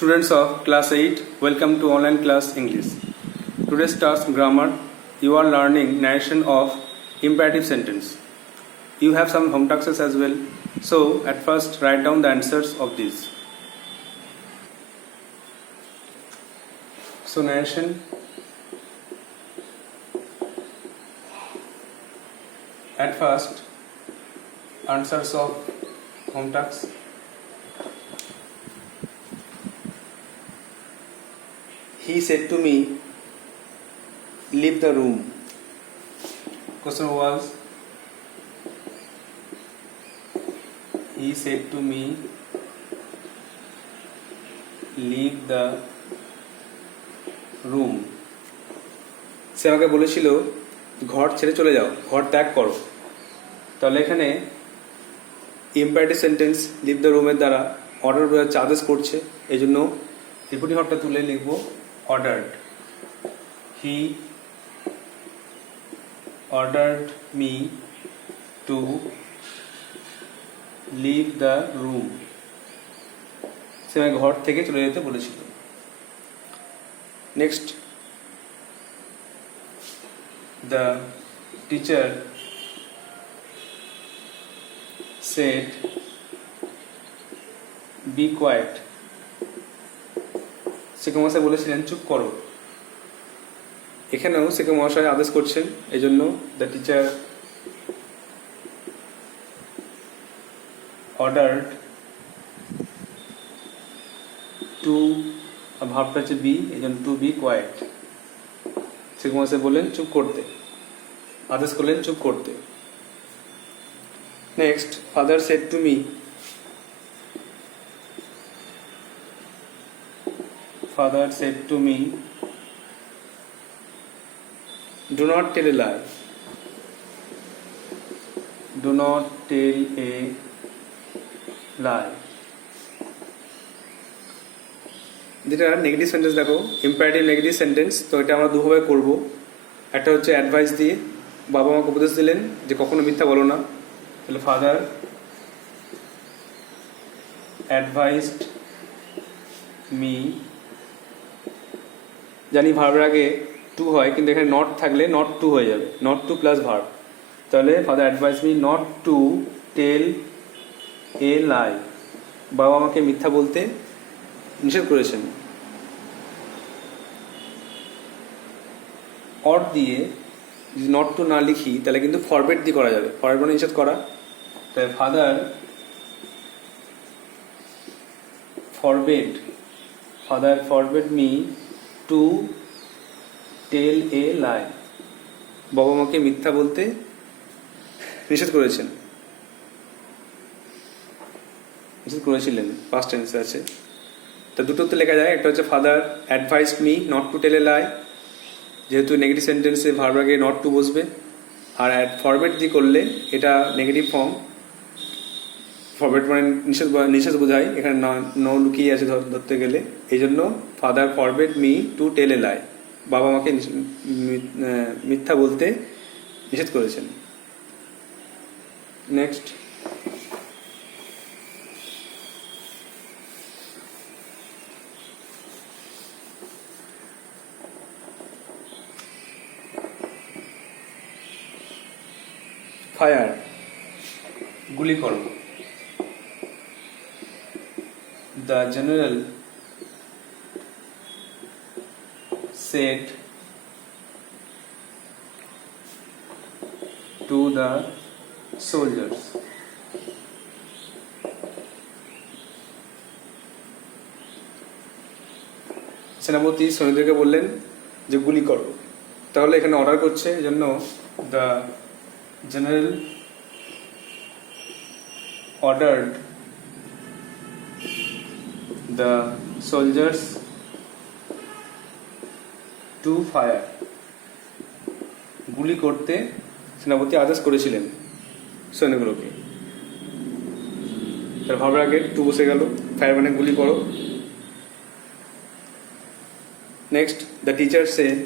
Students of class 8, welcome to online class English. Today's task grammar, you are learning narration of imperative sentence. You have some home tasks as well. So at first write down the answers of these. So narration. At first answers of home tasks. He said to me, leave the room. Question was, he said to me, leave the room. সে আমাকে বলেছিল ঘর ছেড়ে চলে যাও, ঘর ত্যাগ করো। তাহলে এখানে ইম্পারেটিভ সেন্টেন্স লিভ দ্য রুমের দ্বারা অর্ডার বোঝাচ্ছে, আদেশ করছে। এই জন্য ত্রিপুটি ঘরটা তুলে লিখবো ordered. He ordered me to leave the room. সে আমাকে ঘর থেকে চলে যেতে বলেছিল। Next, the teacher said be quiet. শিক্ষক মহাশয় বলেছিলেন চুপ করো। এখানেও শিক্ষক মহাশয় আদেশ করছেন, এই জন্য দ্য টিচার অর্ডার্ড টু, ভাবটা হচ্ছে বি, এই জন্য টু বি কোয়াইট। শিক্ষক মহাশয় বললেন চুপ করতে, আদেশ করলেন চুপ করতে। Next, father said to me, Father said to me, do not tell a lie. Do not tell a lie. যেটা নেগেটিভ সেন্টেন্স দেখো, ইম্পারেটিভ নেগেটিভ সেন্টেন্স, তো এটা আমরা দুভাবে করব। একটা হচ্ছে অ্যাডভাইস দিয়ে, বাবা আমাকে উপদেশ দিলেন যে কখনো মিথ্যা বলো না। তাহলে ফাদার অ্যাডভাইসড মি, জানি ভার্বের আগে টু হয়, কিন্তু এখানে নট থাকলে নট টু হয়ে যাবে, নট টু প্লাস ভার্ব। তাহলে father advise me not to tell a lie, বাবা আমাকে মিথ্যা বলতে নিষেধ করেছেন। অর দিয়ে যদি নট টু না লিখি তাহলে কিন্তু ফরবেড দিয়ে করা যাবে, ফরবেড মানে নিষেধ করা। তাই father forbade me to tell a lie, বাবা মাকে মিথ্যা বলতে নিষেধ করেছিলেন, পাস্ট টেন্স আছে। তা দুটোতে লেখা যায়, একটা হচ্ছে father advised me not to tell a lie, যেহেতু নেগেটিভ সেন্টেন্সে ভার্ব আগে নট টু বসবে, আর ফরবেড দিয়ে করলে এটা নেগেটিভ ফর্ম, ফরবেড মানে নিষেধ বোঝায়, এখানে নো লুকিয়ে আছে ধরতে গেলে। এই জন্য father forbade me to tell a lie, বাবা আমাকে মিথ্যা বলতে নিষেধ করেছেন। নেক্সট, ফায়ার, গুলি করো। The general said to the soldiers. সেনাপতি সৈন্যদেরকে বললেন যে গুলি করো। তাহলে এখানে অর্ডার করছে, এই জন্য the general ordered the soldiers to fire. গুলি করতে সেনাপতি আদেশ করেছিলেন সৈন্যগুলোকে। তার ভাবার আগে টু বসে গেল, ফায়ার মানে গুলি করো। Next, the teacher said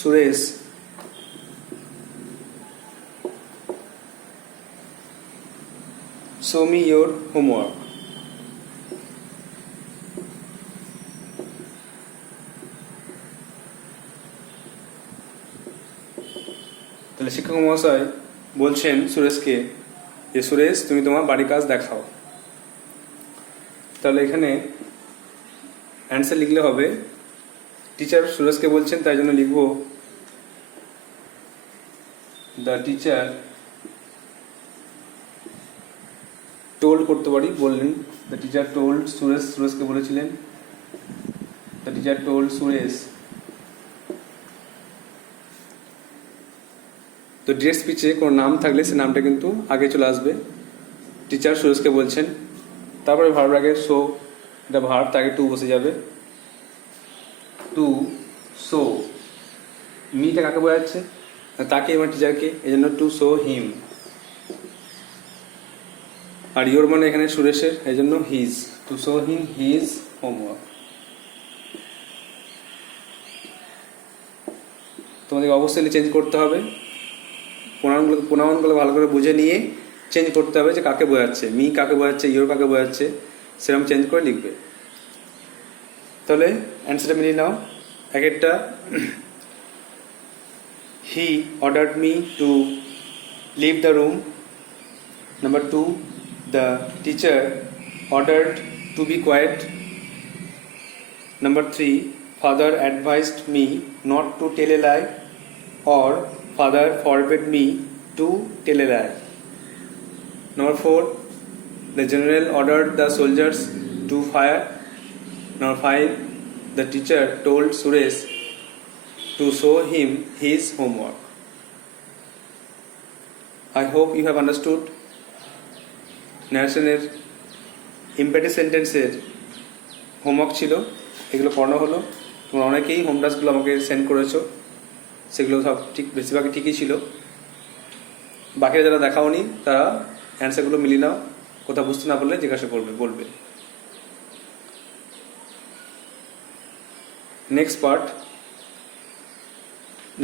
Suresh show me your homework. তাহলে শিক্ষক মহাশয় বলছেন সুরেশকে যে সুরেশ তুমি তোমার বাড়ির কাজ দেখাও। তাহলে এখানে অ্যান্সার লিখলে হবে, টিচার সুরেশকে বলছেন তাই জন্য লিখব দ্য টিচার টোল্ড করতে পারি, বললেন দ্য টিচার টোল্ড সুরেশ, সুরেশকে বলেছিলেন দ্য টিচার টোল্ড সুরেশ। তো ডিরেক্ট স্পিচে কোনো নাম থাকলে সে নামটা কিন্তু আগে চলে আসবে। টিচার সুরেশকে বলছেন, তারপরে ভার্ব আগে শো, এটা ভার্ব, তাকে টু বসে যাবে, টু শো। মিটা কাকে বোঝাচ্ছে? তাকে এবং টিচারকে, এই জন্য টু শো হিম। আর ইয়োর মানে এখানে সুরেশের, এই জন্য his, to show him his homework. তোমাদেরকে অবশ্যই চেঞ্জ করতে হবে, প্রোনাউনগুলো ভালো করে বুঝে নিয়ে চেঞ্জ করতে হবে যে কাকে বোঝাচ্ছে, মি কাকে বোঝাচ্ছে, ইয়োর কাকে বোঝাচ্ছে, সেরকম চেঞ্জ করে লিখবে। তাহলে অ্যান্সারটা মিলিয়ে নাও এক একটা। He ordered me to leave the room. Number 2, the teacher ordered to be quiet. Number 3, father advised me not to tell a lie, or father forbade me to tell a lie. Number 4, the general ordered the soldiers to fire. Number 5, the teacher told Suresh to show him his homework. I hope you have understood ন্যারেশনের ইম্পেরেটিভ সেন্টেন্সের হোমওয়ার্ক ছিল, এগুলো করানো হলো। তোমরা অনেকেই হোম টাস্কগুলো আমাকে সেন্ড করেছো, সেগুলো সব ঠিক, বেশিরভাগই ঠিকই ছিল। বাকিরা যারা দেখাওনি তারা অ্যান্সারগুলো মিলিয়ে নাও, কোথাও বুঝতে না পারলে জিজ্ঞাসা করবে, বলবে। নেক্সট পার্ট,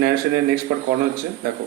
ন্যারেশনের নেক্সট পার্ট করানো হচ্ছে, দেখো।